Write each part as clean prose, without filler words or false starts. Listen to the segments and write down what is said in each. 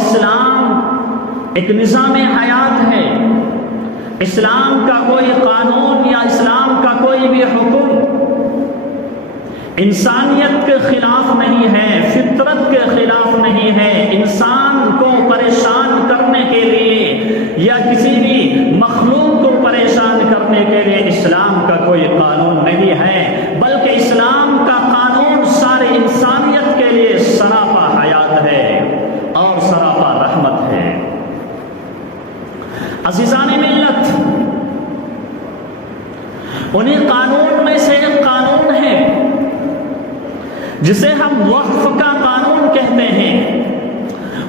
اسلام ایک نظام حیات ہے، اسلام کا کوئی قانون یا اسلام کا کوئی بھی حکم انسانیت کے خلاف نہیں ہے، فطرت کے خلاف نہیں ہے۔ انسان کو پریشان کرنے کے لیے یا کسی بھی مخلوق کو پریشان کرنے کے لیے اسلام کا کوئی قانون نہیں ہے، بلکہ اسلام کا قانون سارے انسانیت کے لیے سراپا حیات ہے اور سراپا رحمت ہے۔ عزیزان ملت، انہیں قانون میں سے ایک قانون ہے جسے ہم وقف کا قانون کہتے ہیں۔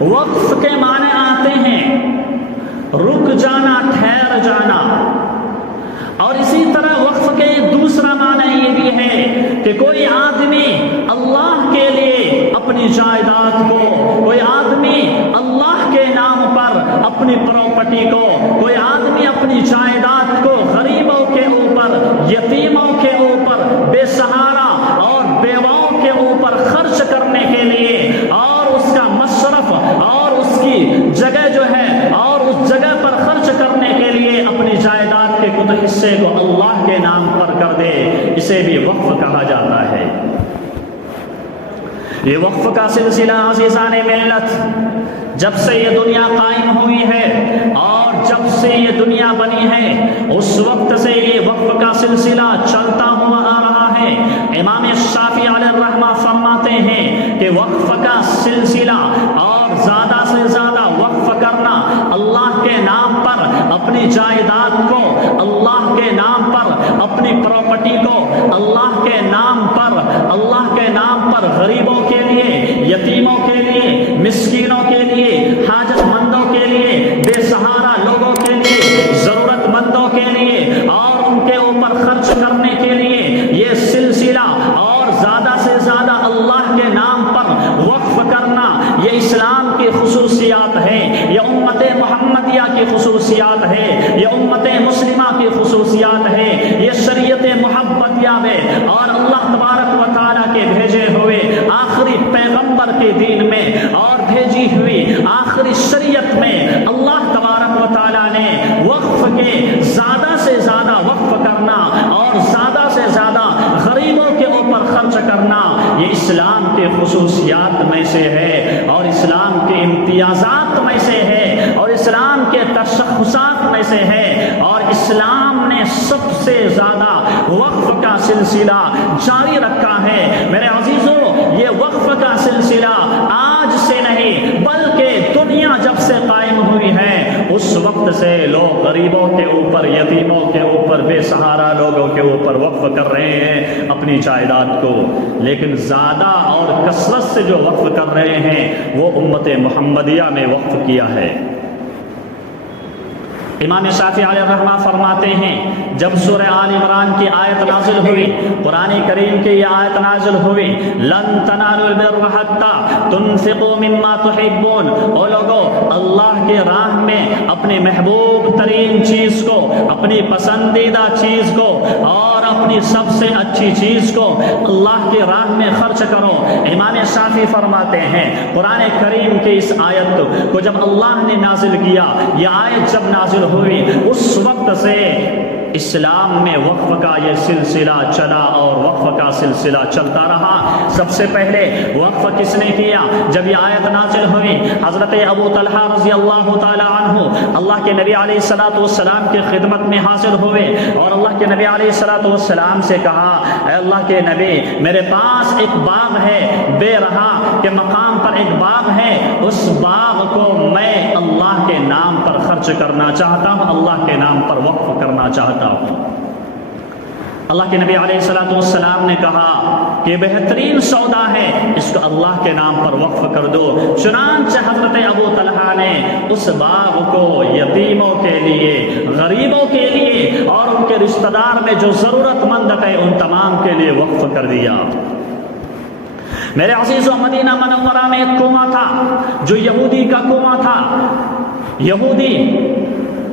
وقف کے معنی آتے ہیں رک جانا، ٹھہر جانا، اور اسی طرح وقف کے دوسرا معنی یہ بھی ہے کہ کوئی آدمی اللہ کے لیے اپنی جائیداد کو، کوئی آدمی اللہ کے نام پر اپنی پراپرٹی کو، کوئی آدمی اپنی جائیداد کو غریبوں کے اوپر، یتیموں کے اوپر، بے سہارا اور بیواؤں کے اوپر خرچ کرنے کے لیے اور اس کا مصرف اور اس کی جگہ جو ہے اور اس جگہ پر خرچ کرنے کے لیے اپنی جائیداد کے کچھ حصے کو اللہ کے نام پر کر دے، اسے بھی وقف کہا جاتا ہے۔ یہ وقف کا سلسلہ عزیزان ملت جب سے یہ دنیا قائم ہوئی ہے اور جب سے یہ دنیا بنی ہے اس وقت سے یہ وقف کا سلسلہ چلتا ہوا آ رہا ہے۔ امام شافعی علیہ الرحمہ فرماتے ہیں کہ وقف کا سلسلہ اور زیادہ سے زیادہ وقف کرنا، اللہ کے نام پر اپنی جائیداد کو، اللہ کے نام پر اپنی پراپرٹی کو، اللہ کے نام پر غریبوں کے لیے، یتیموں کے لیے، مسکینوں کے لیے، حاجت مندوں کے لیے، بے سہارا لوگوں کے لیے، ضرورت مندوں کے لیے اور ان کے اوپر خرچ کرنے کے لیے یہ سلسلہ اور زیادہ سے زیادہ اللہ کے نام پر وقف کرنا، یہ اسلام کی خصوصیات ہے، یہ امت محمدیہ کی خصوصیات ہے، یہ امت مسلمہ کی خصوصیات ہے، یہ شریعت محمدیہ میں اور اللہ تبارک و تعالیٰ کے بھیجے ہوئے آخری پیغمبر کے دین میں اور بھیجی ہوئی آخری شریعت میں اللہ تبارک و تعالیٰ نے وقف کے زیادہ سے زیادہ وقف کرنا اور زیادہ سے زیادہ غریبوں کے اوپر خرچ کرنا، یہ اسلام کے خصوصیات میں سے ہے اور اسلام کے امتیازات میں سے ہے اور اسلام کے تشخصات میں سے ہے، اور اسلام نے سب سے زیادہ وقف کا سلسلہ جاری رکھا ہے۔ میرے عزیزوں، یہ وقف کا سلسلہ آج سے نہیں بلکہ دنیا جب سے قائم ہوئی ہے اس وقت سے لوگ غریبوں کے اوپر، یتیموں کے اوپر، بے سہارا لوگوں کے اوپر وقف کر رہے ہیں اپنی جائیداد کو، لیکن زیادہ اور کثرت سے جو وقف کر رہے ہیں وہ امت محمدیہ میں وقف کیا ہے۔ امام شافعی علیہ الرحمہ فرماتے ہیں جب سورہ آل عمران کی آیت نازل ہوئی، قرآن کریم کی یہ آیت نازل ہوئی، لن تنالوا البر حتی تنفقوا مما تحبون، او لوگو اللہ کے راہ میں اپنی محبوب ترین چیز کو، اپنی پسندیدہ چیز کو اور اپنی سب سے اچھی چیز کو اللہ کے راہ میں خرچ کرو۔ امام شافعی فرماتے ہیں قرآن کریم کی اس آیت کو جب اللہ نے نازل کیا، یہ آیت جب نازل ہوئی اس وقت سے اسلام میں وقف کا یہ سلسلہ چلا اور وقف کا سلسلہ چلتا رہا۔ سب سے پہلے وقف کس نے کیا؟ جب یہ آیت نازل ہوئی حضرت ابو طلحہ رضی اللہ تعالی عنہ اللہ کے نبی علیہ الصلوۃ والسلام کی خدمت میں حاضر ہوئے اور اللہ کے نبی علیہ الصلوۃ والسلام سے کہا، اے اللہ کے نبی، میرے پاس ایک باغ ہے، بے رہا کے مقام پر ایک باغ ہے، اس باغ کو میں اللہ کے نام پر خرچ کرنا چاہتا ہوں، اللہ کے نام پر وقف کرنا چاہتا ہوں۔ اللہ کے نبی علیہ الصلوۃ والسلام نے کہا کہ بہترین سودا ہے، اس کو اللہ کے نام پر وقف کر دو۔ چنانچہ حضرت ابو طلحہ نے اس باغ کو یتیموں کے لیے، غریبوں کے لیے اور ان کے رشتہ دار میں جو ضرورت مند تھے ان تمام کے لیے وقف کر دیا۔ میرے عزیزوں، مدینہ منورہ میں ایک کنواں تھا جو یہودی کا کنواں تھا۔ یہودی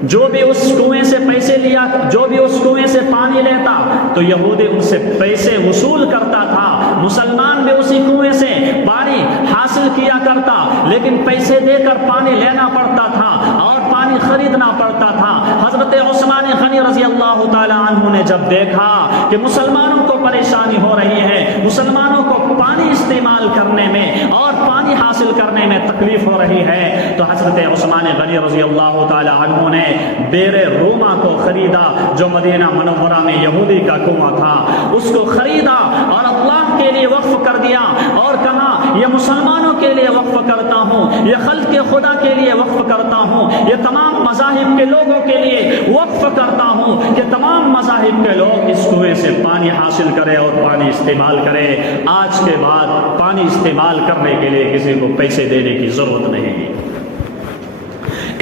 جو بھی اس کنویں سے پیسے لیا، جو بھی اس کنویں سے پانی لیتا تو یہودی ان سے پیسے وصول کرتا تھا مسلمان بھی اسی کنویں سے پانی حاصل کیا کرتا، لیکن پیسے دے کر پانی لینا پڑتا تھا اور پانی خریدنا پڑتا تھا۔ حضرت عثمان غنی رضی اللہ تعالی عنہ نے جب دیکھا کہ مسلمانوں کو پریشانی ہو رہی ہے، مسلمانوں کو پانی استعمال کرنے میں اور پانی حاصل کرنے میں تکلیف ہو رہی ہے، تو حضرت عثمان غنی رضی اللہ تعالی عنہ نے بیر روما کو خریدا، جو مدینہ منورہ میں یہودی کا کنواں تھا، اس کو خریدا اور اللہ کے لیے وقف کر دیا اور کہا یہ مسلمانوں کے لیے وقف کرتا ہوں، یہ خلق خدا کے لیے وقف کرتا ہوں، یہ تمام مذاہب کے لوگوں کے لیے وقف کرتا ہوں کہ تمام مذاہب کے لوگ اس کنویں سے پانی حاصل کرے اور پانی استعمال کرے۔ آج کے بعد پانی استعمال کرنے کے لیے کسی کو پیسے دینے کی ضرورت نہیں۔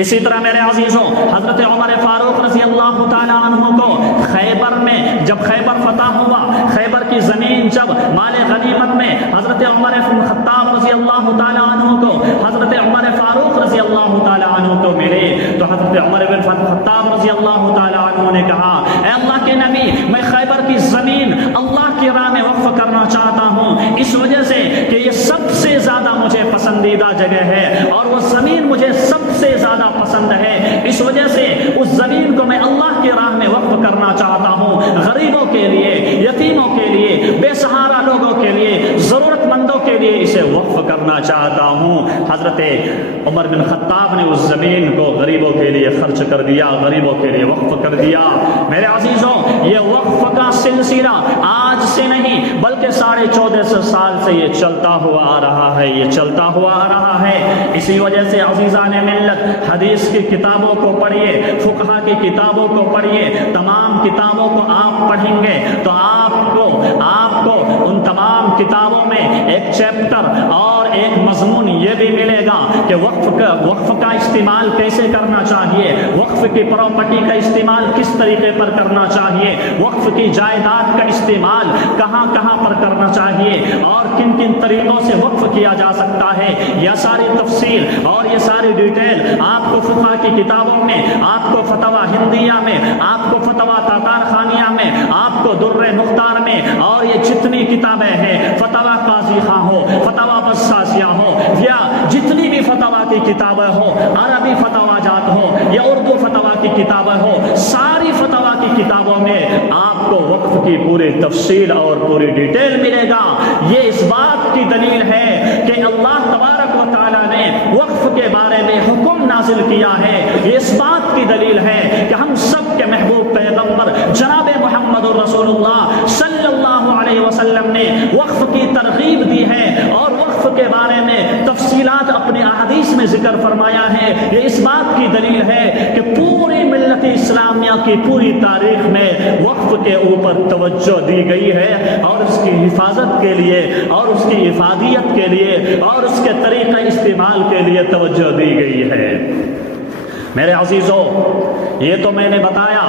اسی طرح میرے عزیزوں، حضرت عمر فاروق رضی اللہ تعالیٰ عنہ کو خیبر میں جب خیبر فتح ہوا، خیبر کی زمین جب مال غنیمت میں حضرت عمر خطاب رضی اللہ تعالیٰ عنہ کو حضرت عمر فاروق رضی اللہ تعالیٰ عنہ کو ملے، تو حضرت عمر بن خطاب رضی اللہ تعالیٰ عنہ نے کہا اے اللہ کے نبی، میں خیبر کی زمین اللہ کی راہ میں وقف کرنا چاہتا ہوں، اس وجہ سے کہ یہ سب سے زیادہ مجھے پسندیدہ جگہ ہے اور وہ زمین مجھے سب سے زیادہ پسند ہے، اس وجہ سے اس زمین کو میں اللہ کی راہ میں وقف کرنا چاہتا ہوں، غریبوں کے لیے، یتیموں کے لیے، بے سہارا لوگوں کے لیے، ضرورت مندوں کے لیے اسے وقف کرنا چاہتا ہوں۔ حضرت عمر بن خطاب نے اس زمین کو غریبوں کے لیے خرچ کر دیا، غریبوں کے لیے وقف کر دیا۔ میرے عزیزوں، یہ وقف کا سلسلہ آج سے نہیں بلکہ 1450 سال سے یہ چلتا ہوا آ رہا ہے، یہ چلتا ہوا آ رہا ہے۔ اسی وجہ سے عزیزان ملت، حدیث کی کتابوں کو پڑھیے، فقہ کی کتابوں کو پڑھیے، تمام کتابوں کو آپ پڑھیں گے تو آپ کو ان تمام کتابوں میں ایک چیپٹر اور ایک مضمون یہ بھی ملے گا کہ وقف کا استعمال کیسے کرنا چاہیے، وقف کی پراپرٹی کا استعمال کس طریقے پر کرنا چاہیے، وقف کی جائیداد کا استعمال کہاں کہاں پر کرنا چاہیے اور کن کن طریقوں سے وقف کیا جا سکتا ہے، یہ ساری تفصیل اور یہ ساری ڈیٹیل آپ کو فقہ کی کتابوں میں، آپ کو فتویٰ ہندیہ میں، آپ کو فتویٰ تاتار خانیہ میں، آپ کو در مختار میں، اور یہ جتنی کتابیں ہیں، فتویٰ قاضی خاں ہو، فتویٰ بساسیہ ہو، یا جتنی بھی فتویٰ کی کتابیں ہو، عربی فتویٰ جات ہو یا اردو فتویٰ کی کتابیں ہو، ساری فتویٰ کی کتابوں میں آپ کو وقف کی پوری تفصیل اور پوری ڈیٹیل ملے گا۔ یہ اس بات کی دلیل ہے کہ اللہ تبارک و تعالیٰ نے وقف کے بارے میں حکم نازل کیا ہے، یہ اس بات کی دلیل ہے کہ ہم سب کے محبوب پیغمبر جناب محمد رسول اللہ صلی اللہ علیہ وسلم نے وقف کی ترغیب دی ہے اور وقف کے بارے میں تفصیلات اپنے احادیث میں ذکر فرمایا ہے۔ یہ اس بات کی دلیل ہے کہ پوری ملت اسلامیہ کی پوری تاریخ میں وقف کے اوپر توجہ دی گئی ہے اور اس کی حفاظت کے لیے اور اس کی افادیت کے لیے اور اس کے طریقہ استعمال کے لیے توجہ دی گئی ہے۔ میرے عزیزوں، یہ تو میں نے بتایا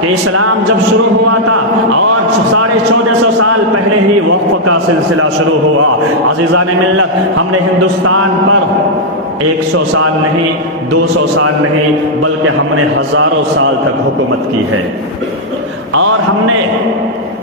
کہ اسلام جب شروع ہوا تھا اور 1450 سال پہلے ہی وقف کا سلسلہ شروع ہوا۔ عزیزان ملت، ہم نے ہندوستان پر 100 سال نہیں، 200 سال نہیں، بلکہ ہم نے ہزاروں سال تک حکومت کی ہے، اور ہم نے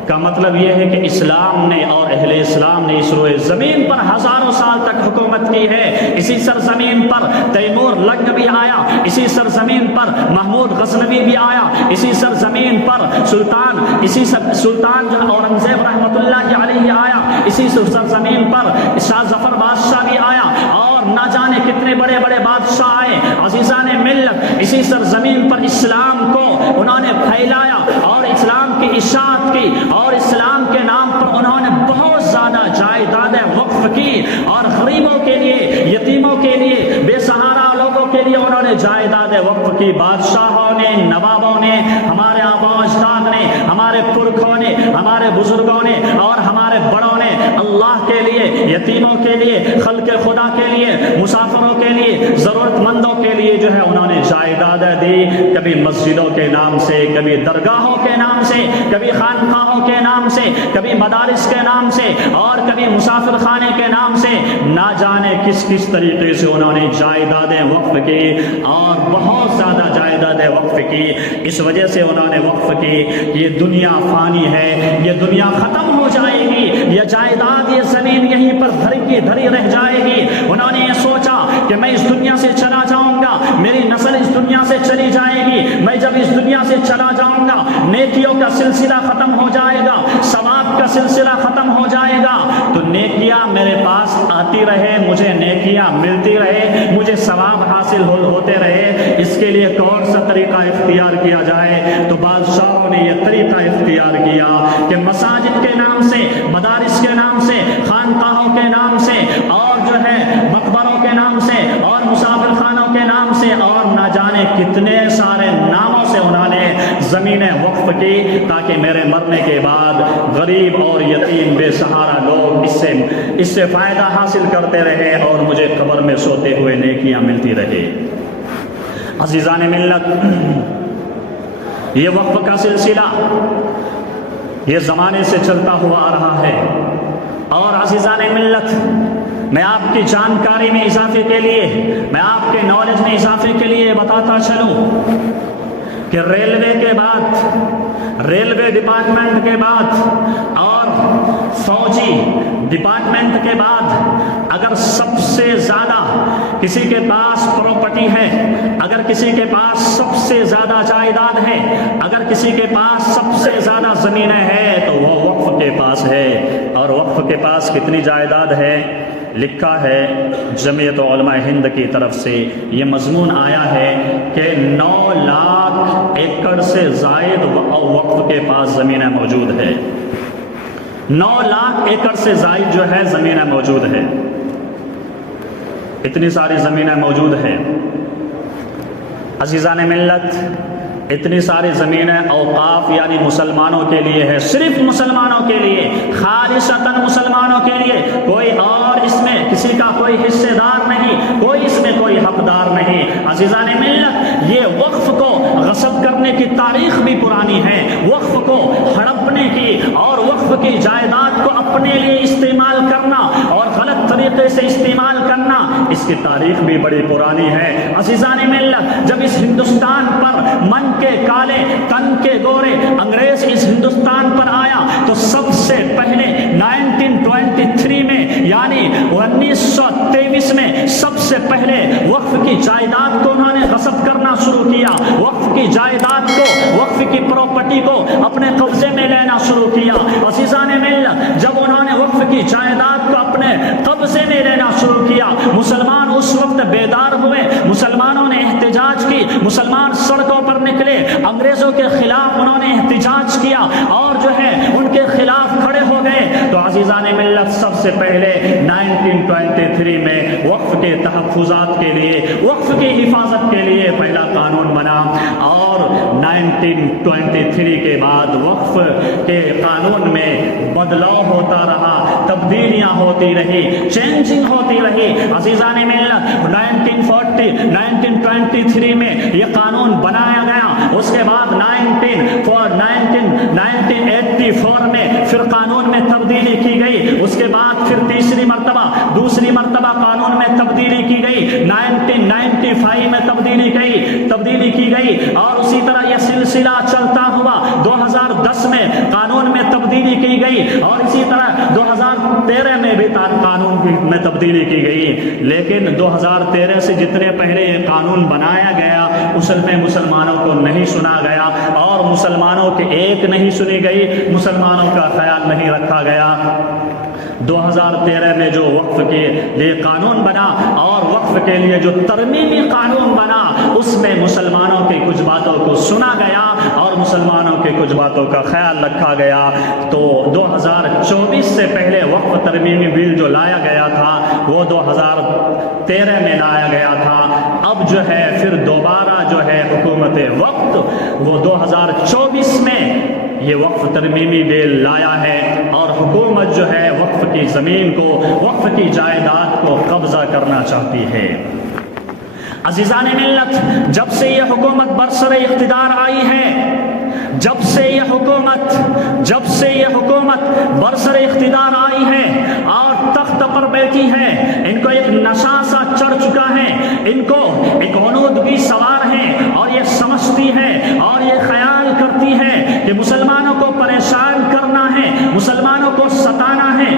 کا مطلب یہ ہے کہ اسلام نے اور اہل اسلام نے اس روئے زمین پر ہزاروں سال تک حکومت کی ہے۔ اسی سرزمین پر تیمور لنگ بھی آیا، اسی سرزمین پر محمود غزنوی بھی آیا، اسی سرزمین پر سلطان جو اورنگزیب رحمۃ اللہ علیہ آیا، اسی سرزمین پر شاہ ظفر بادشاہ بھی آیا، اور نہ جانے کتنے بڑے بڑے بادشاہ آئے۔ عزیزان ملت، اسی سرزمین پر اسلام کو انہوں نے پھیلایا اور اسلام کی اشاعت کی، اور اسلام کے نام پر انہوں نے بہت زیادہ جائیدادیں وقف کی، اور غریبوں کے لیے، یتیموں کے لیے، بے سہارا لوگوں کے لیے انہوں نے جائیدادیں وقف کی۔ بادشاہوں نے، نوابوں نے، ہمارے آباء و اجداد نے، ہمارے پرکھوں نے، ہمارے بزرگوں نے اور ہمارے بڑوں نے اللہ کے لیے، یتیموں کے لیے، خلق خدا کے لیے، مسافروں کے لیے، ضرورت مندوں کے لیے جو ہے انہوں نے جائیدادیں دی، کبھی مسجدوں کے نام سے، کبھی درگاہوں کے نام سے، کبھی خانقاہوں کے نام سے، کبھی مدارس کے نام سے، اور کبھی مسافر خانے کے نام سے، نہ جانے کس کس طریقے سے انہوں نے جائیدادیں وقف کی، اور بہت زیادہ جائیدادیں وقف کی۔ اس وجہ سے انہوں نے وقف کی، یہ دنیا فانی ہے، یہ دنیا ختم ہو جائے گی، یہ جائیداد، یہ زمین یہیں پر دھری کی دھری رہ جائے گی۔ انہوں نے یہ سوچا کہ میں اس دنیا سے چلا جاؤں گا، میری نسل اس دنیا سے چلی جائے گی، میں جب اس دنیا سے چلا جاؤں گا نیکیوں کا سلسلہ ختم ہو جائے گا، ثواب کا سلسلہ ختم ہو جائے گا، تو نیکیاں میرے پاس آتی رہے، مجھے نیکیاں ملتی رہے، مجھے ثواب حاصل ہوتے رہے، اس کے لیے کون سا طریقہ اختیار کیا جائے؟ تو بادشاہوں نے یہ طریقہ اختیار کیا کہ مساجد کے نام سے، مدارس کے نام سے، خانقاہوں کے نام سے، اور جو ہے مقبروں کے نام سے، اور مسافر خانوں کے نام سے، اور نہ جانے کتنے سارے ناموں سے انہوں نے زمینیں وقف کی، تاکہ میرے مرنے کے بعد غریب اور یتیم بے سہارا لوگ اس سے فائدہ حاصل کرتے رہے اور مجھے قبر میں سوتے ہوئے نیکیاں ملتی رہے۔ عزیزان ملت، یہ وقف کا سلسلہ یہ زمانے سے چلتا ہوا آ رہا ہے، اور عزیزان ملت، میں آپ کی جانکاری میں اضافے کے لیے، میں آپ کے نالج میں اضافے کے لیے بتاتا چلوں کہ ریلوے کے بعد، ریلوے ڈپارٹمنٹ کے بعد اور فوجی ڈپارٹمنٹ کے بعد اگر سب سے زیادہ کسی کے پاس پراپرٹی ہے، اگر کسی کے پاس سب سے زیادہ جائیداد ہے، اگر کسی کے پاس سب سے زیادہ زمینیں ہیں، تو وہ وقف کے پاس ہے۔ اور وقف کے پاس کتنی جائیداد ہے؟ لکھا ہے جمعیت علماء ہند کی طرف سے، یہ مضمون آیا ہے کہ 9 لاکھ ایکڑ سے زائد وقف کے پاس زمینیں موجود ہے۔ 9 لاکھ ایکڑ سے زائد جو ہے زمینیں موجود ہے، اتنی ساری زمینیں موجود ہیں۔ عزیزان ملت، اتنی ساری زمینیں اوقاف یعنی مسلمانوں کے لیے ہے، صرف مسلمانوں کے لیے، خالصتاً مسلمانوں کے لیے، کوئی اور اس میں کسی کا کوئی حصے دار نہیں، کوئی اس میں کوئی حقدار نہیں۔ عزیزان ملت، یہ وقف کو غصب کرنے کی تاریخ بھی پرانی ہے، وقف کو ہڑپنے کی اور وقف کی جائیداد کو اپنے لیے استعمال کرنا اور غلط طریقے سے استعمال کرنا، اس کی تاریخ بھی بڑی پرانی ہے۔ عزیزان ملت، جب اس ہندوستان پر من کے کالے تن کے گورے انگریز اس ہندوستان پر آیا تو سب سے پہلے 1923 میں یعنی 1923 میں سب سے پہلے وقف کی جائیداد کو انہوں نے غصب کرنا شروع کیا، وقف کی جائیداد کو، وقف کی پراپرٹی کو اپنے قبضے میں لینا شروع کیا۔ عزیزان ملت، جب انہوں نے وقف کی جائیداد کو اپنے قبضے میں لینا شروع کیا، مسلمان اس وقت بیدار ہوئے، مسلمانوں نے احتجاج کی، مسلمان سڑکوں پر نکلے، انگریزوں کے خلاف انہوں نے احتجاج کیا اور جو ہے ان کے خلاف کھڑے ہو گئے۔ تو عزیزان ملت، سب سے پہلے 1923 میں وقف کے تحفظات کے لیے، وقف کی حفاظت کے لیے پہلا قانون بنا، اور 1923 کے بعد وقف کے قانون میں بدلاؤ ہوتا رہا، تبدیلیاں ہوتی رہی، چینجنگ ہوتی رہی۔ عزیزان ملت، 1923 میں یہ قانون بنایا گیا، اس کے بعد 1984 میں پھر قانون میں تبدیلی کی گئی، اس کے بعد پھر دوسری مرتبہ قانون میں تبدیلی کی گئی، 1995 میں تبدیلی کی گئی، اور اسی طرح یہ سلسلہ چلتا ہوا 2010 میں قانون میں تبدیلی کی گئی، اور اسی طرح 2013 میں بھی قانون میں تبدیلی کی گئی۔ لیکن 2013 سے جتنے پہلے یہ قانون بنایا گیا، اصل میں مسلمانوں کو نہیں سنا گیا، اور مسلمانوں کی ایک نہیں سنی گئی، مسلمانوں کا خیال نہیں رکھا گیا۔ 2013 میں جو وقف کے لیے قانون بنا اور وقف کے لیے جو ترمیمی قانون بنا، اس میں مسلمانوں کی کچھ باتوں کو سنا گیا اور مسلمانوں کی کچھ باتوں کا خیال رکھا گیا۔ تو 2024 سے پہلے وقف ترمیمی بل جو لایا گیا تھا وہ 2013 میں لایا گیا تھا۔ اب جو ہے پھر دوبارہ جو ہے حکومت وقت وہ 2024 میں یہ وقف ترمیمی بل لایا ہے، اور حکومت جو ہے وقف کی زمین کو، وقف کی جائیداد کو قبضہ کرنا چاہتی ہے۔ عزیزان ملت، جب سے یہ حکومت برسر اقتدار آئی ہے، جب سے یہ حکومت برسر اقتدار آئی ہے اور تخت پر بیٹھی ہے، ان کو ایک نشہ سا چڑھ چکا ہے، ان کو ایک عنودگی سوار ہے، اور یہ سمجھتی ہے اور یہ خیال کرتی ہے کہ مسلمانوں کو پریشان کرنا ہے، مسلمانوں کو ستانا ہے،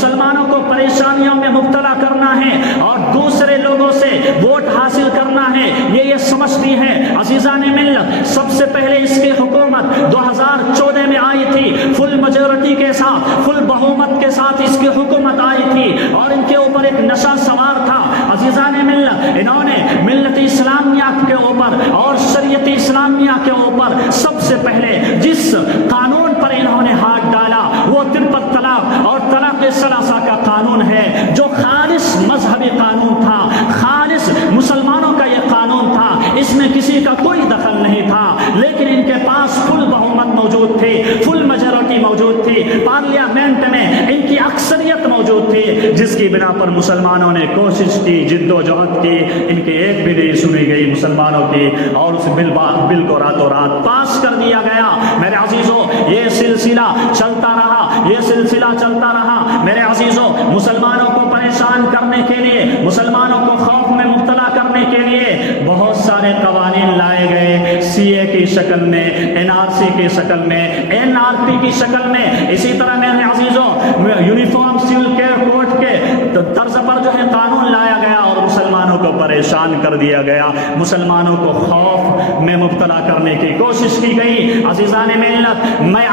مسلمانوں کو پریشانیوں میں مبتلا کرنا ہے اور دوسرے لوگوں سے ووٹ حاصل کرنا ہے، یہ سمجھتی ہے۔ عزیزان ملت، سب سے پہلے اس کی حکومت 2014 میں آئی تھی، فل میجورٹی کے ساتھ، فل بہومت کے ساتھ اس کی حکومت آئی تھی اور ان کے اوپر ایک نشہ سوار تھا۔ عزیزان ملت، انہوں نے ملت اسلامیہ کے اوپر اور شریعت اسلامیہ کے اوپر سب سے پہلے جس قانون پر انہوں نے ہاتھ ڈالا وہ 53 طلاق اور طلاق ثلاثہ کا قانون ہے، جو خالص مذہبی قانون تھا، خالص مسلمانوں کا یہ قانون تھا، اس میں کسی کا کوئی دخل نہیں تھا، لیکن ان کے پاس فل بہومت موجود تھی، فل میجورٹی موجود تھی، پارلیمنٹ میں ان کی اکثریت موجود تھی، جس کی بنا پر مسلمانوں نے کوشش کی، جد و جہد کی، ان کی ایک بھی نہیں سنی گئی مسلمانوں کی، اور اس بل کو راتوں رات پاس کر دیا گیا۔ میرے عزیزوں، یہ سلسلہ چلتا رہا، یہ سلسلہ چلتا رہا میرے عزیزوں، مسلمانوں کو پریشان کرنے کے لیے، مسلمانوں کو خوف میں مبتلا کرنے کے لیے بہت سارے قوانین لائے گئے، سی اے کی شکل میں، این آر سی کی شکل میں، این آر پی کی شکل میں، اسی طرح میرے عزیزوں یونیفارم سول کوڈ کے طرز پر جو ہے قانون لایا گیا اور مسلمانوں کو پریشان کر دیا گیا، مسلمانوں کو خوف میں مبتلا کرنے کی کوشش کی گئی۔ عزیزان ملت، میں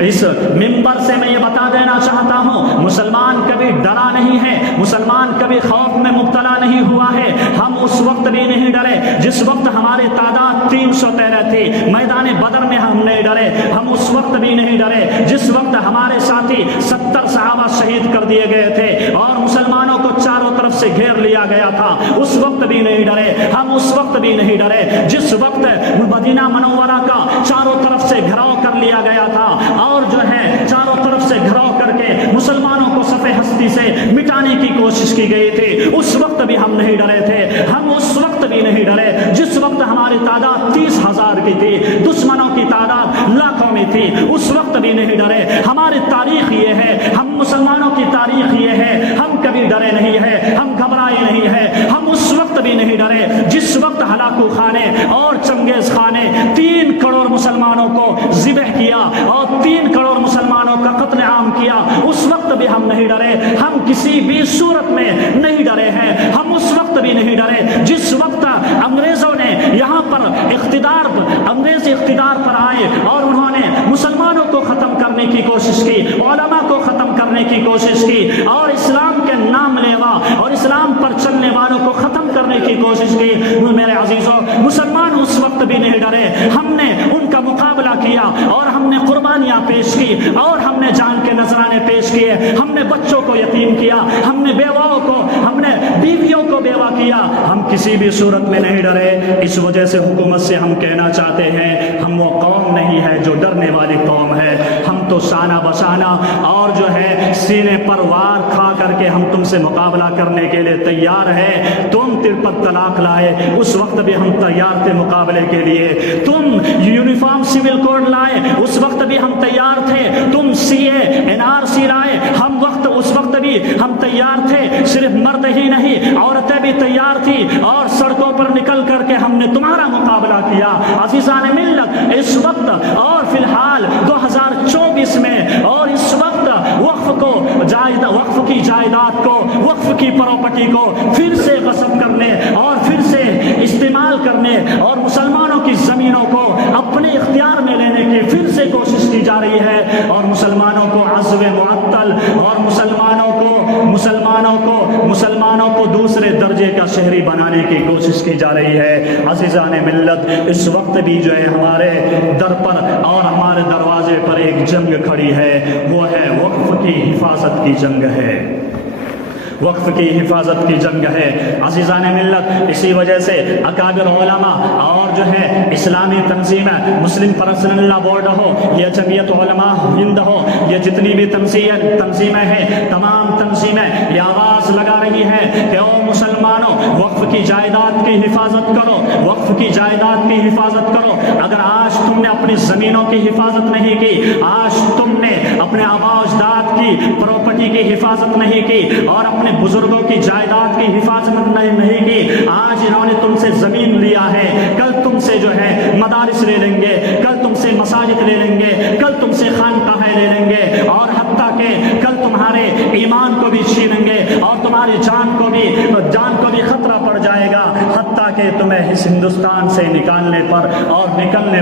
اس منبر سے میں یہ بتا دینا چاہتا ہوں، مسلمان کبھی ڈرا نہیں ہے، مسلمان کبھی خوف میں مبتلا نہیں ہوا ہے۔ ہم اس وقت بھی نہیں ڈرے جس وقت ہماری تعداد 313 تھی، میدان بدر میں ہم نہیں ڈرے، ہم اس وقت بھی نہیں ڈرے جس وقت ہمارے ساتھی 70 صحابہ شہید کر دیے گئے تھے اور مسلمانوں کو چاروں طرف سے گھیر لیا گیا تھا، اس وقت بھی نہیں ڈرے، ہم اس وقت بھی نہیں ڈرے جس وقت مدینہ منورہ کا چاروں طرف سے گھراؤ کر لیا گیا تھا اور جو ہے چاروں طرف سے گھراؤ کر کے مسلمانوں کو صفحہ ہستی سے مٹانے کی کوشش کی گئی تھی، اس وقت بھی ہم نہیں ڈرے تھے، ہم اس وقت بھی نہیں ڈرے جس وقت ہماری تعداد 30,000 کی تھی، دشمنوں کی تعداد لاکھوں میں تھی، اس وقت بھی نہیں ڈرے۔ ہماری تاریخ یہ ہے، ہم مسلمانوں کی تاریخ یہ ہے، ہم کبھی ڈرے نہیں ہیں، ہم گھبرائے نہیں ہیں، ہم اس وقت بھی نہیں ڈرے جس وقت ہلاکو خانے اور چنگیز خان نے 3 کروڑ مسلمانوں کو ذبح کیا اور 3 کروڑ مسلمانوں کا قتل عام کیا، اس وقت بھی ہم نہیں ڈرے، ہم کسی بھی صورت میں نہیں ڈرے ہیں، ہم اس وقت بھی نہیں ڈرے جس وقت انگریزوں نے یہاں پر انگریز اقتدار پر آئے اور انہوں نے مسلمانوں کو ختم کرنے کی کوشش کی، علماء کو ختم کرنے کی کوشش کی اور اسلام کے نام لیوا اور اسلام پر چلنے والوں کو ختم کرنے کی کوشش کی۔ میرے عزیزوں، مسلمان اس وقت بھی نہیں ڈرے، ہم نے ان کا مقابلہ کیا اور ہم نے قربانیاں پیش کی اور ہم نے جان کے نذرانے پیش کیے، ہم نے بچوں کو یتیم کیا، ہم نے بیواؤں کو، ہم نے بیویوں کو بیوہ کیا، ہم کسی بھی صورت میں نہیں ڈرے۔ اس وجہ سے حکومت سے ہم کہنا چاہتے ہیں، ہم وہ قوم نہیں ہے جو ڈرنے والی قوم ہے، ہم تو شانہ بشانہ اور جو ہے سینے پر وار کھا کر کے ہم تم سے مقابلہ کرنے کے لیے تیار ہے۔ تم 53 طلاق لائے، اس وقت بھی ہم تیار تھے مقابلے کے لیے، تم یونیفارم سول کوڈ لائے، اس وقت بھی ہم تیار تھے، تم سی اے این آر سی لائے، اس وقت بھی ہم تیار تھے، صرف مرد ہی نہیں عورتیں بھی تیار تھی اور سڑکوں پر نکل کر کے ہم نے تمہارا مقابلہ کیا۔ عزیزان ملت، اس وقت اور فی الحال 2024 میں اور اس وقت وقف کی جائیداد کو، وقف کی پراپرٹی کو پھر سے غصب کرنے اور پھر سے استعمال کرنے اور مسلمانوں کی زمینوں کو اپنے اختیار میں لینے کی پھر سے کوشش کی جا رہی ہے اور مسلمانوں کو عزو معطل اور مسلمانوں کو دوسرے درجے کا شہری بنانے کی کوشش کی جا رہی ہے۔ عزیزان ملت، اس وقت بھی جو ہے ہمارے در پر اور ہمارے دروازے پر ایک جنگ کھڑی ہے، وہ ہے وقف کی حفاظت کی جنگ ہے، وقف کی حفاظت کی جنگ ہے۔ عزیزان ملت، اسی وجہ سے اکابر علماء اور جو ہے اسلامی تنظیمیں، مسلم پرسنل لا بورڈ ہو یا جمعیت علماء ہند ہو، یہ جتنی بھی تنظیمیں ہیں، تمام تنظیمیں یہ آواز لگا رہی ہیں کہ او مسلمانوں، وقف کی جائیداد کی حفاظت کرو، وقف کی جائیداد کی حفاظت کرو۔ اگر آج تم نے اپنی زمینوں کی حفاظت نہیں کی، آج تم نے اپنے آباء و اجداد کی پراپرٹی کی حفاظت نہیں کی اور اپنے بزرگوں کی جائیداد کی حفاظت نہیں کی، آج انہوں نے تم سے زمین لیا ہے، کل تم سے جو ہے مدارس لے لیں گے، کل تم سے مساجد لے لیں گے، کل تم سے خانقاہیں لے لیں گے، اور حتیٰ کہ کل تمہارے ایمان کو بھی چھینیں گے اور تمہاری جان کو بھی خطرہ پڑ جائے گا، حتیٰ کہ تمہیں اس ہندوستان سے نکالنے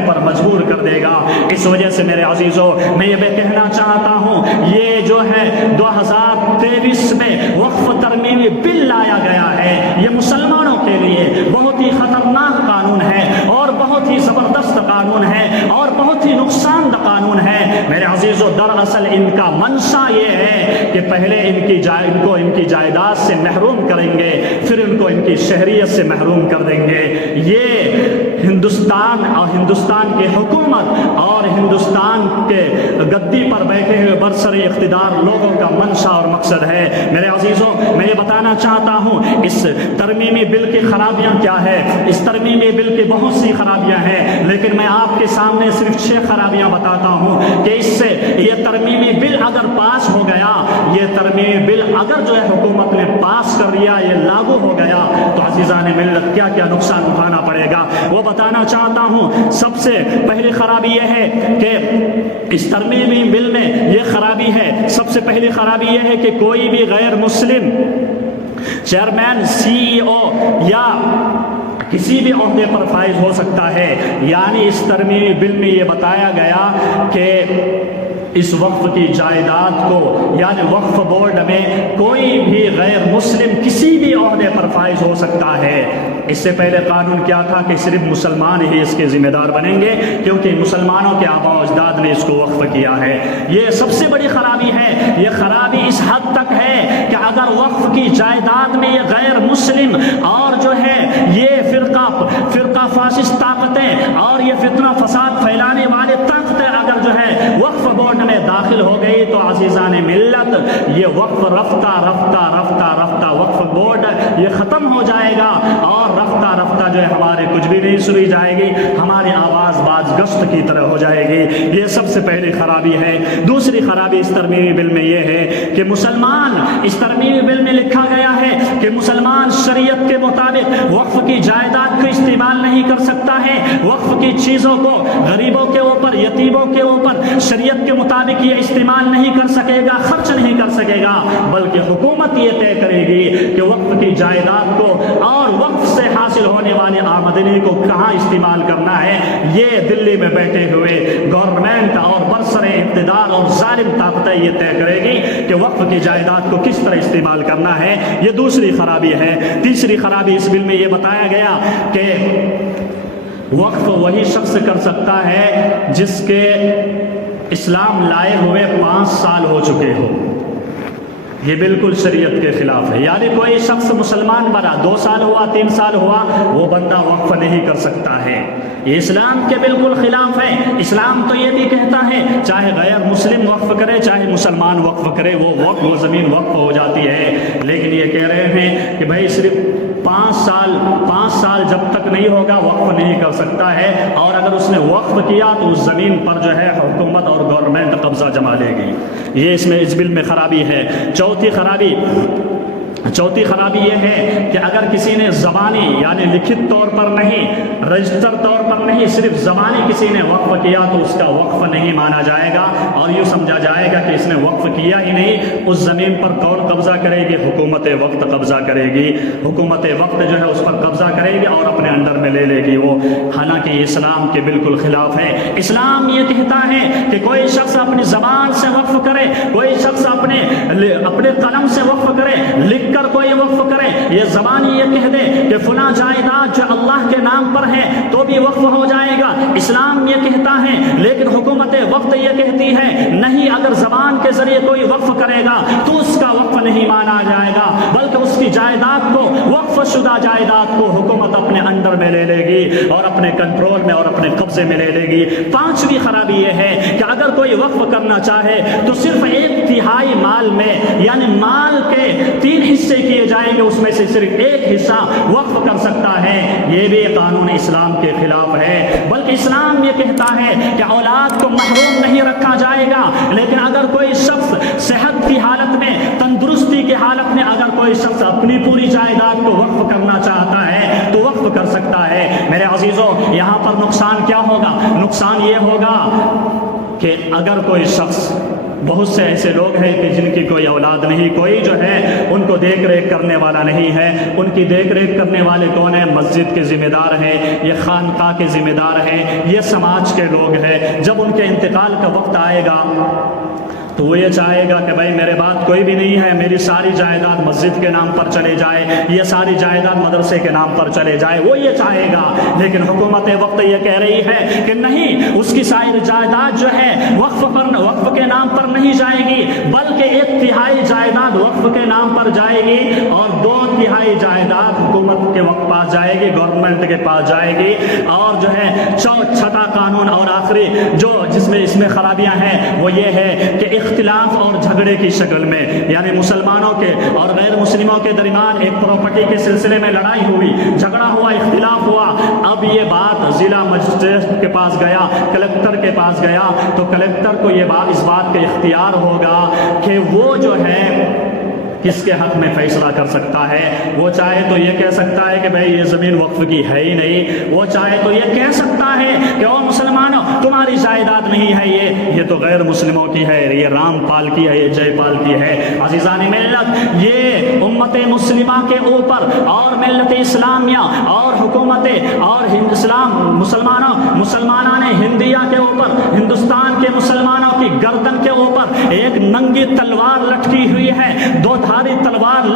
پر مجبور کر دے گا۔ اس وجہ سے میرے عزیزو، میں یہ بھی کہنا چاہتا ہوں، یہ جو ہے 2023 میں وقف ترمیمی بل لایا گیا ہے، یہ مسلمانوں کے لیے بہت ہی خطرناک قانون ہے اور بہت ہی زبردست قانون ہے اور بہت ہی نقصان دہ قانون ہے۔ میرے عزیزو، دراصل ان کا منشا یہ ہے کہ پہلے ان کی جائیداد سے محروم کریں گے، پھر ان کو ان کی شہریت سے محروم کر دیں گے۔ یہ ہندوستان کی حکومت اور ہندوستان کے گدی پر بیٹھے ہوئے برسر اقتدار لوگوں کا منشا اور مقصد ہے۔ میرے عزیزوں، میں یہ بتانا چاہتا ہوں اس ترمیمی بل کی خرابیاں کیا ہے۔ اس ترمیمی بل کی بہت سی خرابیاں ہیں، لیکن میں آپ کے سامنے صرف 6 خرابیاں بتاتا ہوں کہ اس سے یہ ترمیمی بل اگر پاس ہو گیا، یہ ترمیمی بل اگر جو ہے حکومت نے پاس کر لیا، یہ لاگو ہو گیا، تو عزیزان ملت کیا کیا نقصان اٹھانا پڑے گا وہ بتانا چاہتا ہوں۔ سب سے پہلی خرابی یہ ہے کہ اس ترمیمی بل میں یہ خرابی ہے، سب سے پہلی خرابی یہ ہے کہ کوئی بھی غیر مسلم چیئرمین، CEO یا کسی بھی عہدے پر فائز ہو سکتا ہے۔ یعنی اس ترمیمی بل میں یہ بتایا گیا کہ اس وقف کی جائیداد کو، یعنی وقف بورڈ میں کوئی بھی غیر مسلم کسی بھی عہدے پر فائز ہو سکتا ہے۔ اس سے پہلے قانون کیا تھا کہ صرف مسلمان ہی اس کے ذمہ دار بنیں گے، کیونکہ مسلمانوں کے آباء و اجداد نے اس کو وقف کیا ہے۔ یہ سب سے بڑی خرابی ہے۔ یہ خرابی اس حد تک ہے کہ اگر وقف کی جائیداد میں یہ غیر مسلم اور جو ہے یہ فرقہ فاسسٹ طاقتیں اور یہ فتنہ فساد پھیلانے والے طاقتیں اگر جو ہے وقف بورڈ میں داخل ہو گئی، تو عزیزان ملت یہ وقف رفتہ وقف بورڈ یہ ختم ہو جائے گا، اور رفتہ جو ہے ہمارے کچھ بھی نہیں سنی جائے گی، ہماری آواز باز گشت کی طرح ہو جائے گی۔ یہ سب سے پہلی خرابی ہے۔ دوسری خرابی اس ترمیمی بل میں یہ ہے کہ اس ترمیمی بل میں لکھا گیا ہے کہ مسلمان شریعت کے مطابق وقف کی جائیداد کو استعمال نہیں کر سکتا ہے، وقف کی چیزوں کو غریبوں کے اوپر، یتیموں کے اوپر شریعت کے مطابق یہ استعمال نہیں کر سکے گا، خرچ نہیں کر سکے گا، بلکہ حکومت یہ طے کرے گی کہ وقف کی جائیداد کو اور وقف سے حاصل ہونے والی آمدنی کو کہاں استعمال کرنا ہے۔ یہ دلی میں بیٹھے ہوئے گورنمنٹ اور برسر اقتدار اور ظالم طاقتیں یہ طے کرے گی کہ وقف کی جائیداد کو کس طرح استعمال کرنا ہے۔ یہ دوسری خرابی ہے۔ تیسری خرابی اس بل میں یہ بتایا گیا کہ وقف وہی شخص کر سکتا ہے جس کے اسلام لائے ہوئے 5 سال ہو چکے ہو۔ یہ بالکل شریعت کے خلاف ہے۔ یعنی کوئی شخص مسلمان بنا، 2 سال ہوا، 3 سال ہوا، وہ بندہ وقف نہیں کر سکتا ہے۔ یہ اسلام کے بالکل خلاف ہے۔ اسلام تو یہ بھی کہتا ہے چاہے غیر مسلم وقف کرے چاہے مسلمان وقف کرے، وہ زمین وقف ہو جاتی ہے۔ لیکن یہ کہہ رہے ہیں کہ بھائی صرف 5 سال جب تک نہیں ہوگا وقف نہیں کر سکتا ہے، اور اگر اس نے وقف کیا تو اس زمین پر جو ہے حکومت اور گورنمنٹ قبضہ جما لے گی۔ یہ اس بل میں خرابی ہے۔ چوتھی خرابی یہ ہے کہ اگر کسی نے زبانی یعنی لکھت طور پر نہیں، رجسٹر طور پر نہیں، صرف زبانی کسی نے وقف کیا تو اس کا وقف نہیں مانا جائے گا، اور یوں سمجھا جائے گا کہ اس نے وقف کیا ہی نہیں۔ اس زمین پر کون قبضہ کرے گی؟ حکومت وقت قبضہ کرے گی۔ حکومت وقت جو ہے اس پر قبضہ کرے گی اور اپنے انڈر میں لے لے گی وہ، حالانکہ یہ اسلام کے بالکل خلاف ہے۔ اسلام یہ کہتا ہے کہ کوئی شخص اپنی زبان سے وقف کرے، کوئی شخص اپنے قلم سے وقف کرے، لکھ کر کوئی وقف کرے، یہ زبانی یہ کہہ دے کہ فلاں جائیداد جو اللہ کے نام پر ہے تو بھی وقف ہو جائے گا، اسلام یہ کہتا ہے۔ لیکن حکومت وقت یہ کہتی ہے نہیں، اگر زبان کے ذریعے کوئی وقف کرے گا تو اس کا وقف نہیں مانا جائے گا، بلکہ اس کی جائیداد کو، وقف شدہ جائیداد کو حکومت اپنے انڈر میں لے لے گی اور اپنے کنٹرول میں اور اپنے قبضے میں لے لے گی۔ 5ویں خرابی یہ ہے کہ اگر کوئی وقف کرنا چاہے تو صرف 1/3 مال میں، یعنی مال کے 3 حصے کیے جائیں گے، اس میں سے صرف 1 حصہ وقف کر سکتا ہے۔ یہ بھی قانون اسلام کے خلاف ہے۔ بلکہ اسلام یہ کہتا ہے کہ اولاد کو محروم نہیں رکھا جائے گا، لیکن اگر کوئی شخص صحت کی حالت میں، تندرستی کی حالت میں اگر کوئی شخص اپنی پوری جائیداد کو وقف کرنا چاہتا ہے تو وقف کر سکتا ہے۔ میرے عزیزوں، عزیزوں یہاں پر نقصان کیا ہوگا؟ نقصان یہ ہوگا کہ اگر کوئی شخص، بہت سے ایسے لوگ ہیں کہ جن کی کوئی اولاد نہیں، کوئی جو ہے ان کو دیکھ ریکھ کرنے والا نہیں ہے، ان کی دیکھ ریکھ کرنے والے کون ہیں؟ مسجد کے ذمہ دار ہیں، یہ خانقاہ کے ذمہ دار ہیں، یہ سماج کے لوگ ہیں۔ جب ان کے انتقال کا وقت آئے گا تو وہ یہ چاہے گا کہ بھائی میرے بعد کوئی بھی نہیں ہے، میری ساری جائیداد مسجد کے نام پر چلے جائے، یہ ساری جائیداد مدرسے کے نام پر چلے جائے، وہ یہ چاہے گا۔ لیکن حکومت وقت یہ کہہ رہی ہے کہ نہیں، اس کی ساری جائیداد جو ہے وقف کے نام پر نہیں جائے گی، بلکہ 1/3 جائیداد وقف کے نام پر جائے گی اور 2/3 جائیداد حکومت کے وقت پاس جائے گی، گورنمنٹ کے پاس جائے گی۔ اور جو ہے چھٹا قانون اور آخری جو جس میں اس میں خرابیاں ہیں وہ یہ ہے کہ اختلاف اور جھگڑے کی شکل میں، یعنی مسلمانوں کے اور غیر مسلموں کے درمیان ایک پراپرٹی کے سلسلے میں لڑائی ہوئی، جھگڑا ہوا، اختلاف ہوا، اب یہ بات ضلع مجسٹریٹ کے پاس گیا، کلکٹر کے پاس گیا، تو کلکٹر کو اس بات کا اختیار ہوگا کہ وہ جو ہے کس کے حق میں فیصلہ کر سکتا ہے۔ وہ چاہے تو یہ کہہ سکتا ہے کہ بھئی یہ زمین وقف کی ہے ہی نہیں، وہ چاہے تو یہ کہہ سکتا ہے کہ او مسلمانوں تمہاری جائیداد نہیں ہے، یہ تو غیر مسلموں کی ہے، یہ رام پال کی ہے، یہ جے پال کی ہے۔ عزیزان ملت، یہ امت مسلمہ کے اوپر اور ملت اسلامیہ اور حکومتیں اور مسلمانان ہندیہ کے اوپر، ہندوستان کے مسلمانوں کی گردن کے اوپر ایک ننگی تلوار لٹکی ہوئی ہے، 2 دھاری تلوار